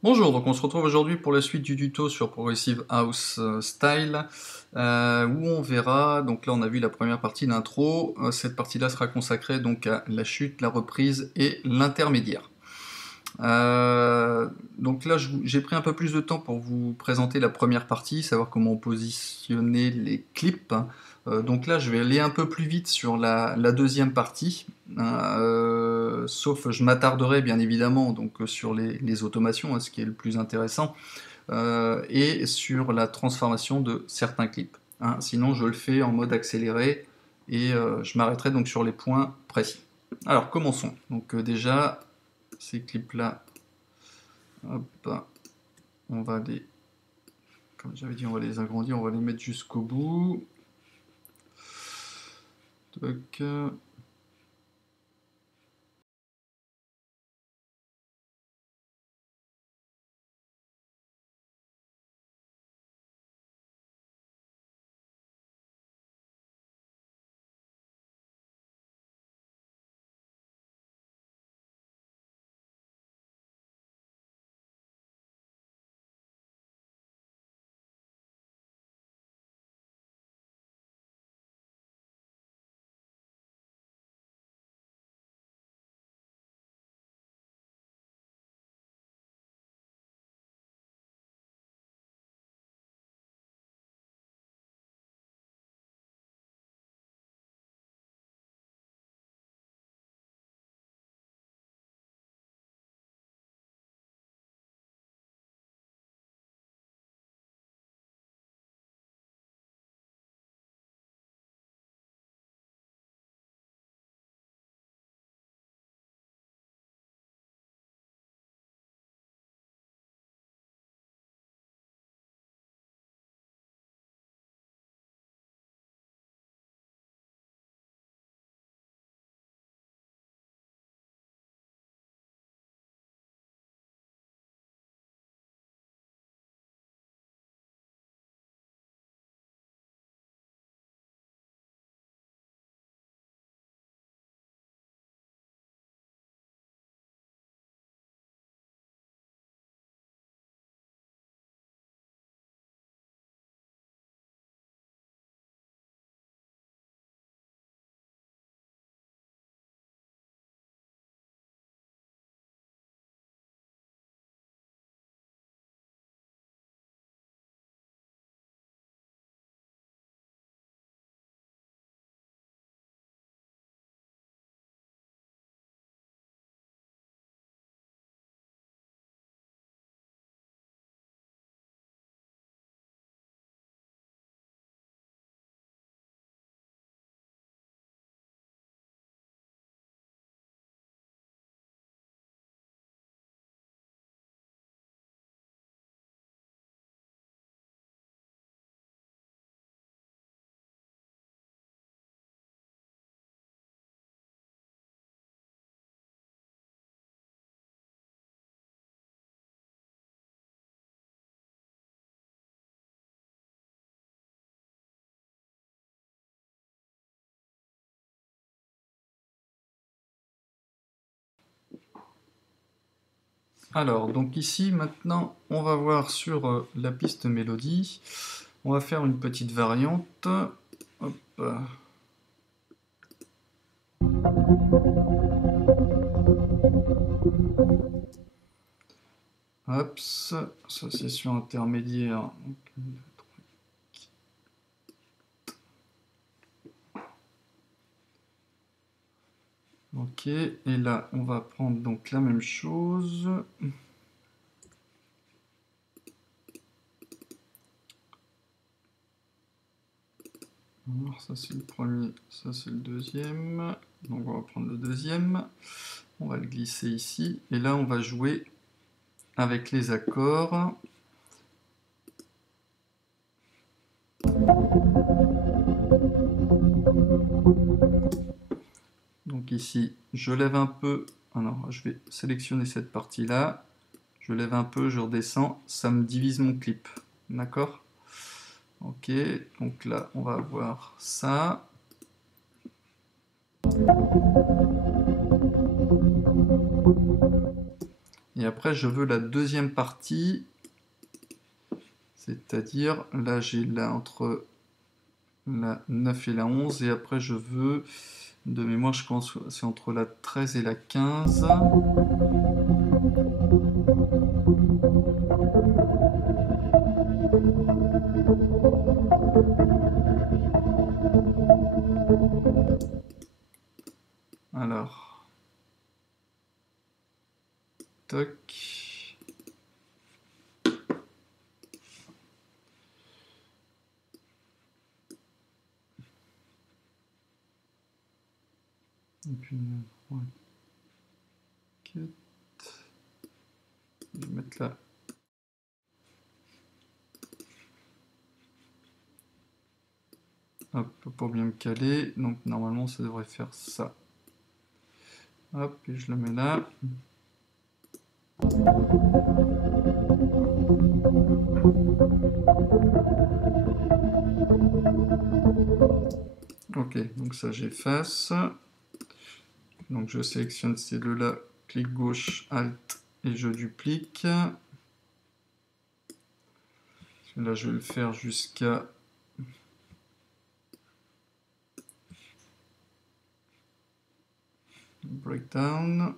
Bonjour, donc on se retrouve aujourd'hui pour la suite du tuto sur Progressive House Style, où on verra, donc là on a vu la première partie d'intro, cette partie-là sera consacrée donc à la chute, la reprise et l'intermédiaire. Donc là j'ai pris un peu plus de temps pour vous présenter la première partie, savoir comment positionner les clips. Donc là je vais aller un peu plus vite sur la deuxième partie, hein, sauf je m'attarderai bien évidemment donc, sur les automations, hein, ce qui est le plus intéressant, et sur la transformation de certains clips. Hein. Sinon je le fais en mode accéléré et je m'arrêterai donc sur les points précis. Alors commençons. Donc déjà ces clips là, hop, on va les, comme j'avais dit, on va les agrandir, on va les mettre jusqu'au bout. Toc. Alors, donc ici, maintenant, on va voir sur la piste mélodie. On va faire une petite variante. Hop. Hop, ça c'est sur intermédiaire. Ok, et là on va prendre donc la même chose. Alors ça c'est le premier, ça c'est le deuxième. Donc on va prendre le deuxième. On va le glisser ici. Et là on va jouer avec les accords. Donc ici, je lève un peu. Alors, je vais sélectionner cette partie-là. Je lève un peu, je redescends. Ça me divise mon clip. D'accord? Ok, donc là, on va avoir ça. Et après, je veux la deuxième partie. C'est-à-dire, là, j'ai là entre la 9 et la 11. Et après, je veux, de mémoire, je pense que c'est entre la 13 et la 15. Alors, toc. Et puis, 3, 4. Je vais mettre là. Hop, pour bien me caler. Donc, normalement, ça devrait faire ça. Hop, et je le mets là. Ok, donc ça j'efface. Donc je sélectionne ces deux-là, clic gauche, Alt, et je duplique. Là je vais le faire jusqu'à breakdown.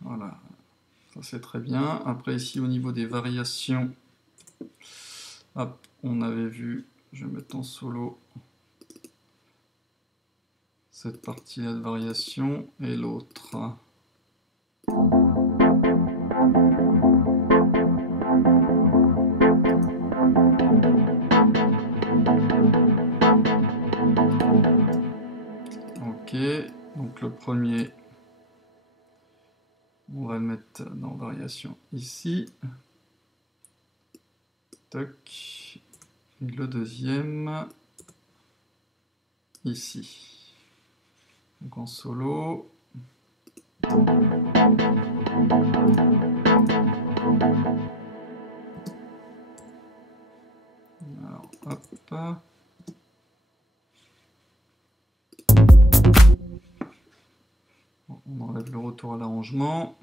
Voilà, ça c'est très bien. Après ici au niveau des variations, hop, on avait vu, je vais mettre en solo cette partie-là de variation et l'autre. Ok, donc le premier, on va le mettre dans variation ici. Toc. Et le deuxième ici. Donc en solo. Alors hop. On enlève le retour à l'arrangement.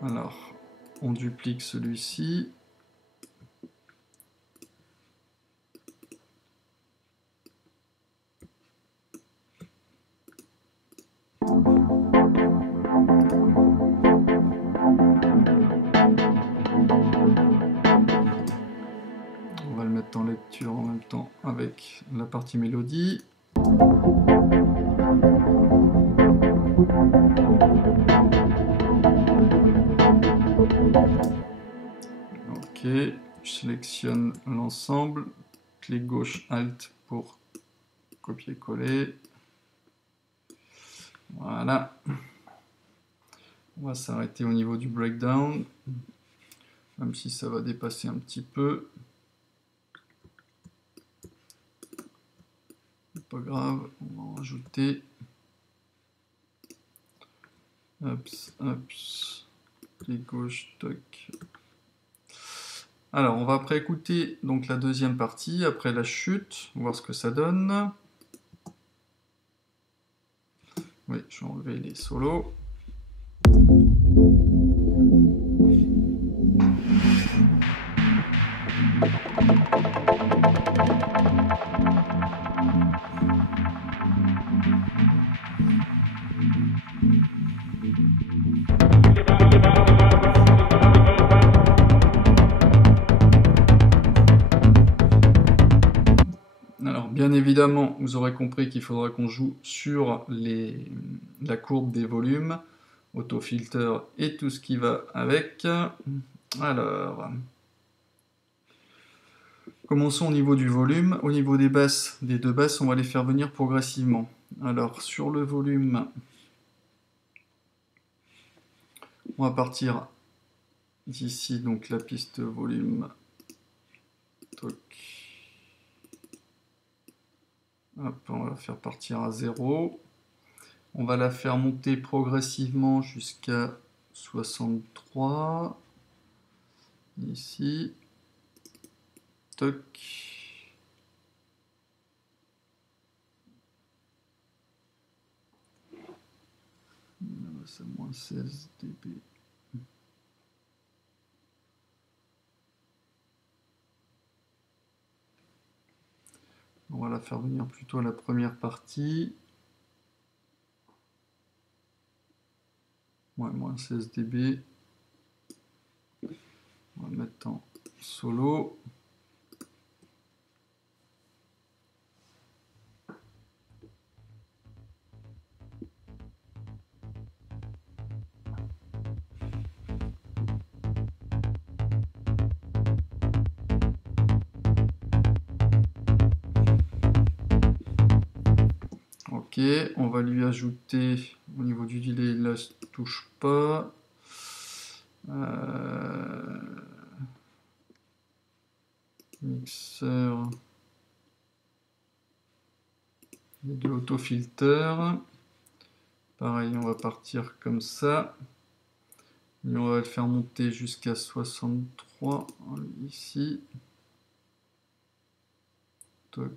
Alors, on duplique celui-ci. On va le mettre en lecture en même temps avec la partie mélodie. Ok, je sélectionne l'ensemble, clic gauche Alt pour copier-coller. Voilà. On va s'arrêter au niveau du breakdown, même si ça va dépasser un petit peu. Pas grave, on va en rajouter. Ups, ups, clic gauche, toc. Alors, on va après écouter donc la deuxième partie, après la chute, voir ce que ça donne. Oui, je vais enlever les solos. Alors, bien évidemment, vous aurez compris qu'il faudra qu'on joue sur la courbe des volumes, autofilter et tout ce qui va avec. Alors, commençons au niveau du volume. Au niveau des basses, des deux basses, on va les faire venir progressivement. Alors, sur le volume, on va partir ici donc la piste volume. Toc. Hop, on va la faire partir à 0. On va la faire monter progressivement jusqu'à 63. Ici. Toc. C'est moins 16 dB. On va la faire venir plutôt à la première partie. Ouais, moins 16 dB. On va mettre en solo. Ok, on va lui ajouter au niveau du delay, là je ne touche pas. Mixeur et de l'autofilter. Pareil, on va partir comme ça. Et on va le faire monter jusqu'à 63 ici. Toc,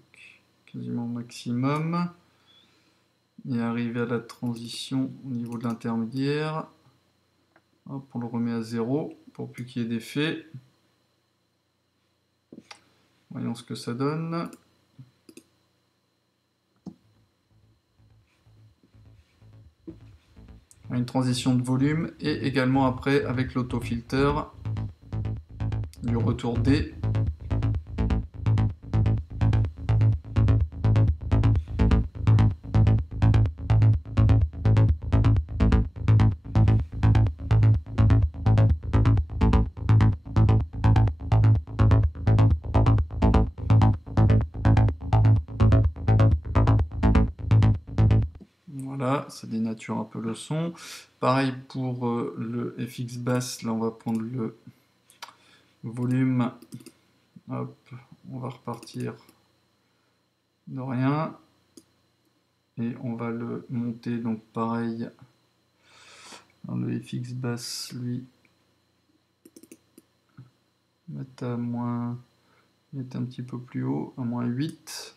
quasiment maximum. Et arriver à la transition au niveau de l'intermédiaire. Hop, on le remet à 0 pour plus qu'il y ait d'effet. Voyons ce que ça donne. Une transition de volume et également après avec l'autofilter du retour D. Voilà, ça dénature un peu le son. Pareil pour le FX Bass, là on va prendre le volume. Hop, on va repartir de rien. Et on va le monter, donc pareil, dans le FX Bass, lui, mettre à moins, mettre un petit peu plus haut, à moins 8.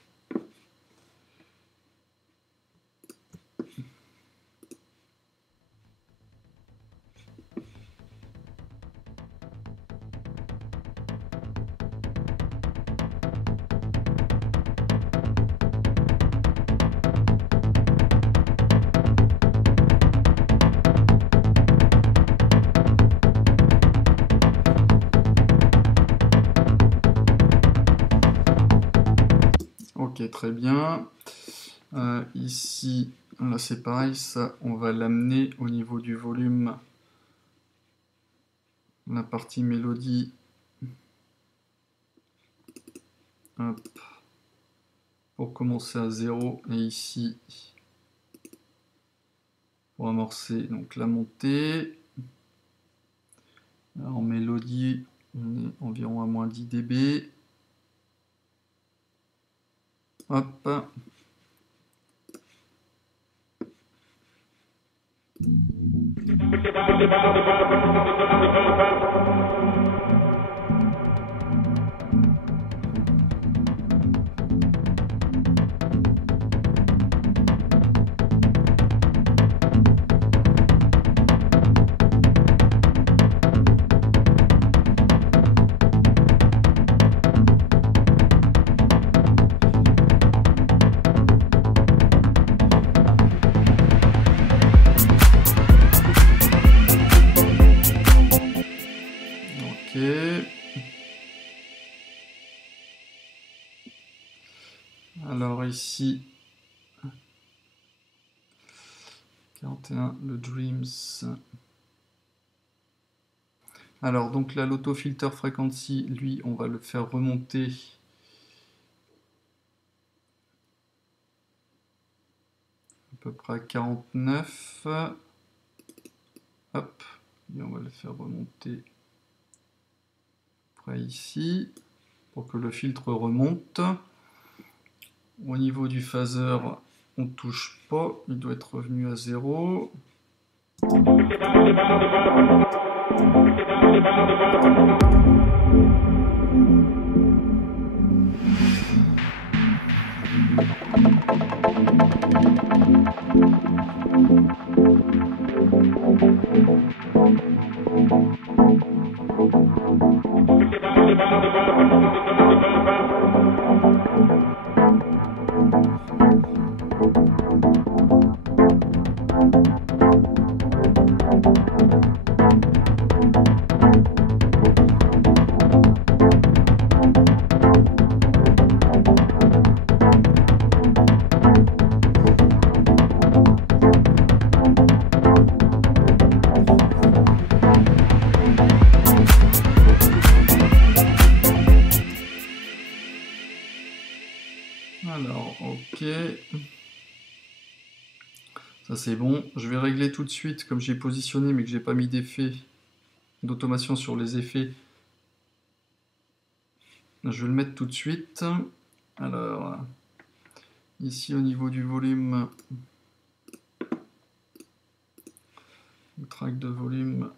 Ok, très bien. Ici, là c'est pareil, ça on va l'amener au niveau du volume, la partie mélodie. Hop. Pour commencer à 0 et ici pour amorcer donc la montée. Alors, en mélodie, on est environ à moins 10 dB. Hop. Alors ici, 41, le Dreams. Alors donc là, l'autofilter frequency, lui, on va le faire remonter à peu près à 49. Hop, et on va le faire remonter près ici, pour que le filtre remonte. Au niveau du phaser, on ne touche pas, il doit être revenu à 0. Alors, ok. Ça c'est bon. Je vais régler tout de suite, comme j'ai positionné mais que j'ai pas mis d'effet d'automation sur les effets. Je vais le mettre tout de suite. Alors, ici au niveau du volume, le track de volume,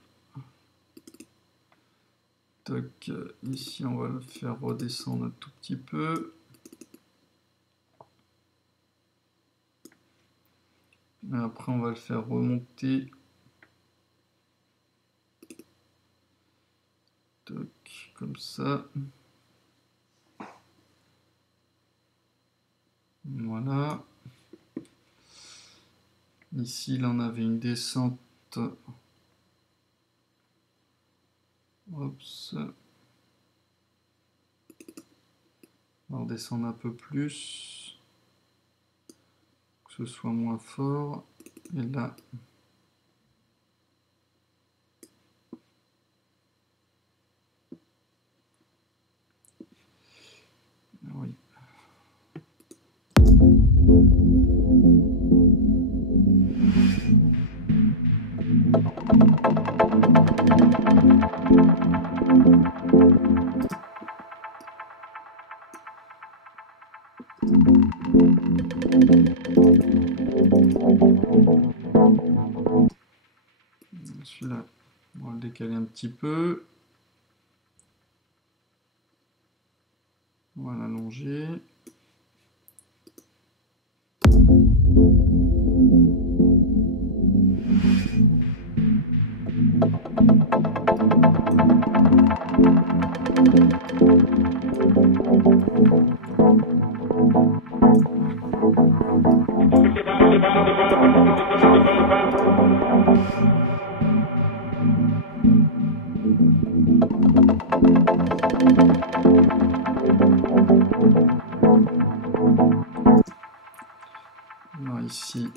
toc, ici on va le faire redescendre un tout petit peu. Et après on va le faire remonter. Toc, comme ça. Voilà. Ici, là, on avait une descente. Oups. On va redescendre un peu plus. Que ce soit moins fort. Et là. Oui. Celui-là, on va le décaler un petit peu. On va l'allonger. Alors ici,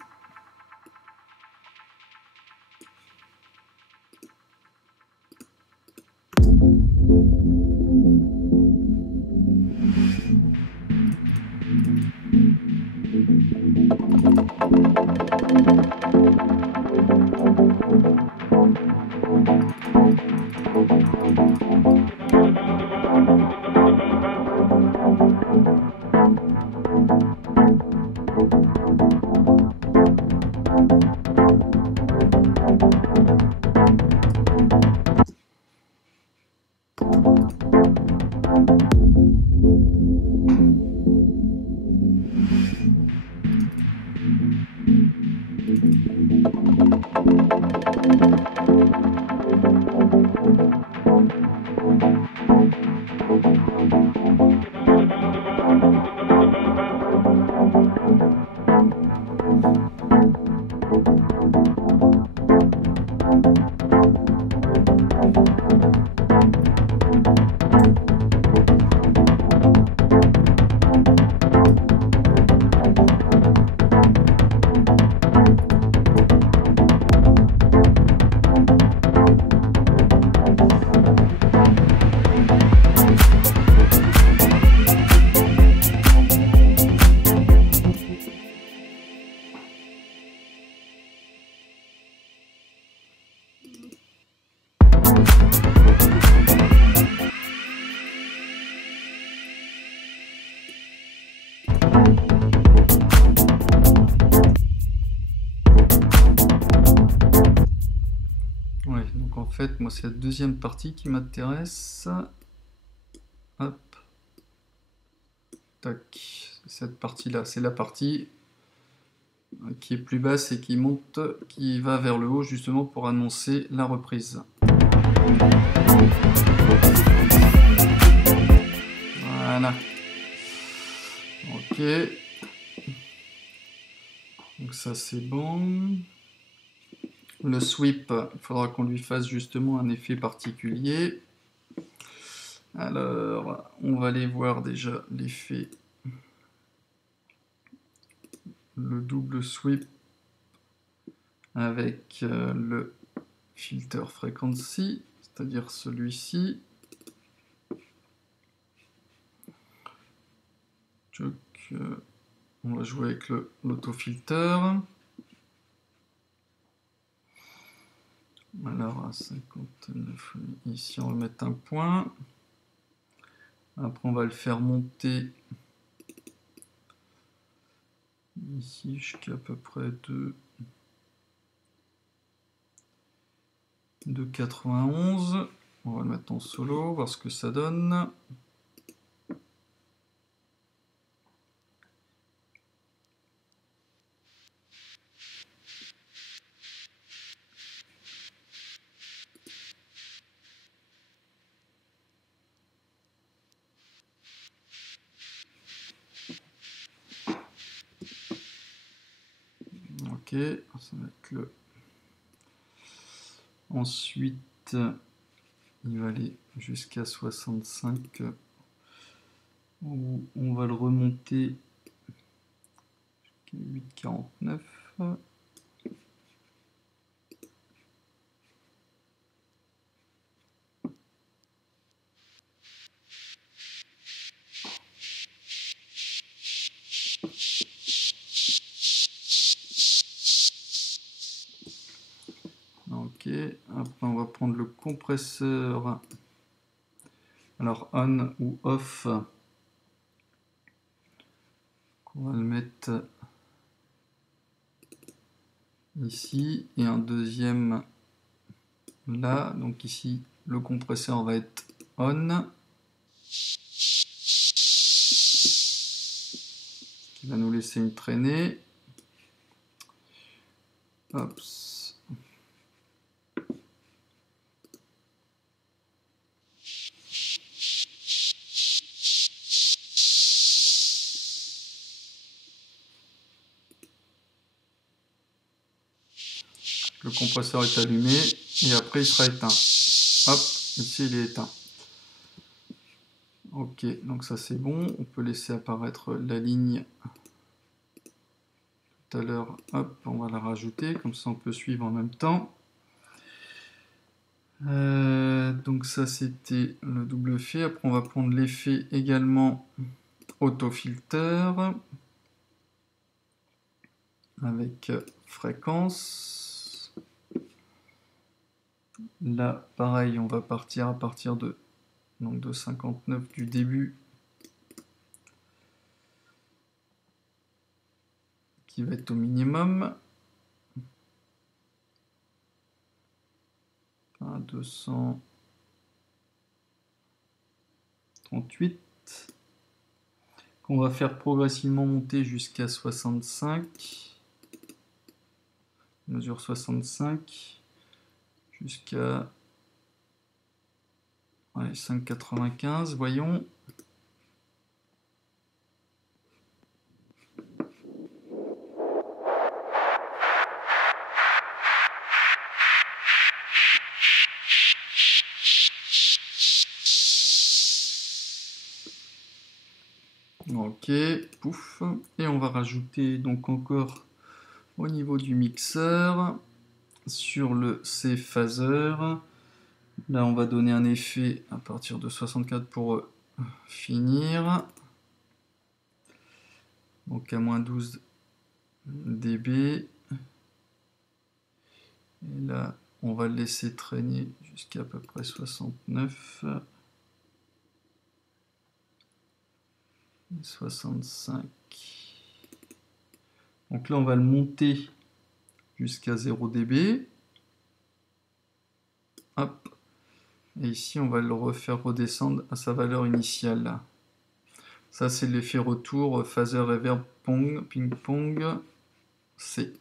fait, moi, c'est la deuxième partie qui m'intéresse. Hop. Tac. Cette partie-là, c'est la partie qui est plus basse et qui monte, qui va vers le haut, justement, pour annoncer la reprise. Voilà. Ok. Donc ça, c'est bon. Le sweep, il faudra qu'on lui fasse justement un effet particulier. Alors, on va aller voir déjà l'effet. Le double sweep avec le filter frequency, c'est-à-dire celui-ci. On va jouer avec l'autofilter. Alors à 59, ici on va mettre un point. Après on va le faire monter ici jusqu'à peu près de 91. On va le mettre en solo, voir ce que ça donne. Ok, ça va être le... Ensuite, il va aller jusqu'à 65, où on va le remonter jusqu'à 8,49. Ok, après on va prendre le compresseur, alors on ou off, on va le mettre ici, et un deuxième là, donc ici le compresseur va être on, qui va nous laisser une traînée. Hop. Le compresseur est allumé et après il sera éteint. Hop, ici il est éteint. Ok, donc ça c'est bon. On peut laisser apparaître la ligne tout à l'heure. Hop, on va la rajouter, comme ça on peut suivre en même temps. Donc ça c'était le double effet. Après on va prendre l'effet également autofilter avec fréquence. Là pareil, on va partir à partir de 59 du début, qui va être au minimum. À 238. Qu'on va faire progressivement monter jusqu'à 65. Mesure 65. Jusqu'à 5,95, voyons. Ok, pouf. Et on va rajouter donc encore au niveau du mixeur sur le C-Phaser. Là, on va donner un effet à partir de 64 pour finir. Donc à moins 12 dB. Et là, on va le laisser traîner jusqu'à peu près 69. 65. Donc là, on va le monter jusqu'à 0 dB. Hop. Et ici, on va le refaire redescendre à sa valeur initiale. Ça, c'est l'effet retour, phaser reverb ping-pong, C.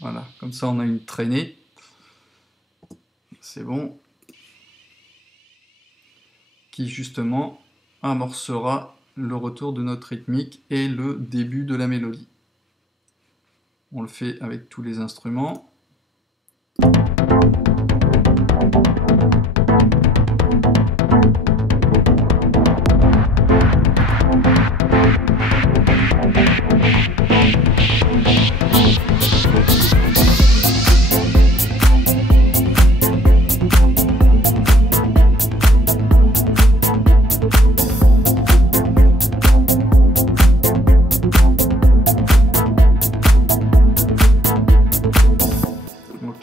Voilà, comme ça on a une traînée. C'est bon. Qui justement amorcera le retour de notre rythmique et le début de la mélodie. On le fait avec tous les instruments.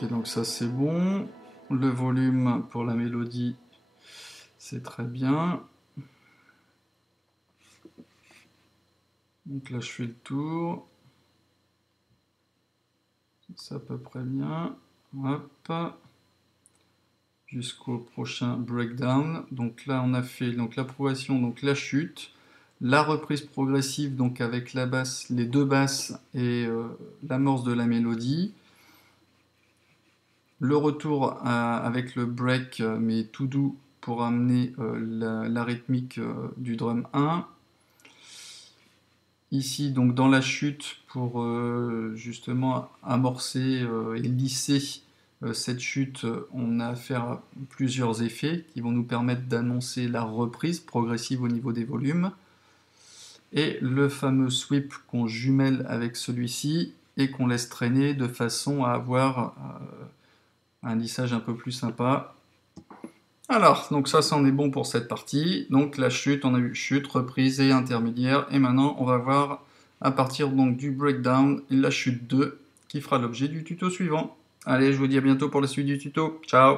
Donc ça c'est bon, le volume pour la mélodie c'est très bien. Donc là je fais le tour, c'est à peu près bien, hop, jusqu'au prochain breakdown. Donc là on a fait la progression, donc la chute, la reprise progressive donc avec la basse, les deux basses et l'amorce de la mélodie. Le retour avec le break, mais tout doux, pour amener la rythmique du drum 1. Ici, donc dans la chute, pour justement amorcer et lisser cette chute, on a affaire à plusieurs effets qui vont nous permettre d'annoncer la reprise progressive au niveau des volumes. Et le fameux sweep qu'on jumelle avec celui-ci et qu'on laisse traîner de façon à avoir un lissage un peu plus sympa. Alors, donc ça en est bon pour cette partie. Donc la chute, on a eu chute, reprise et intermédiaire. Et maintenant, on va voir à partir donc du breakdown la chute 2 qui fera l'objet du tuto suivant. Allez, je vous dis à bientôt pour la suite du tuto. Ciao!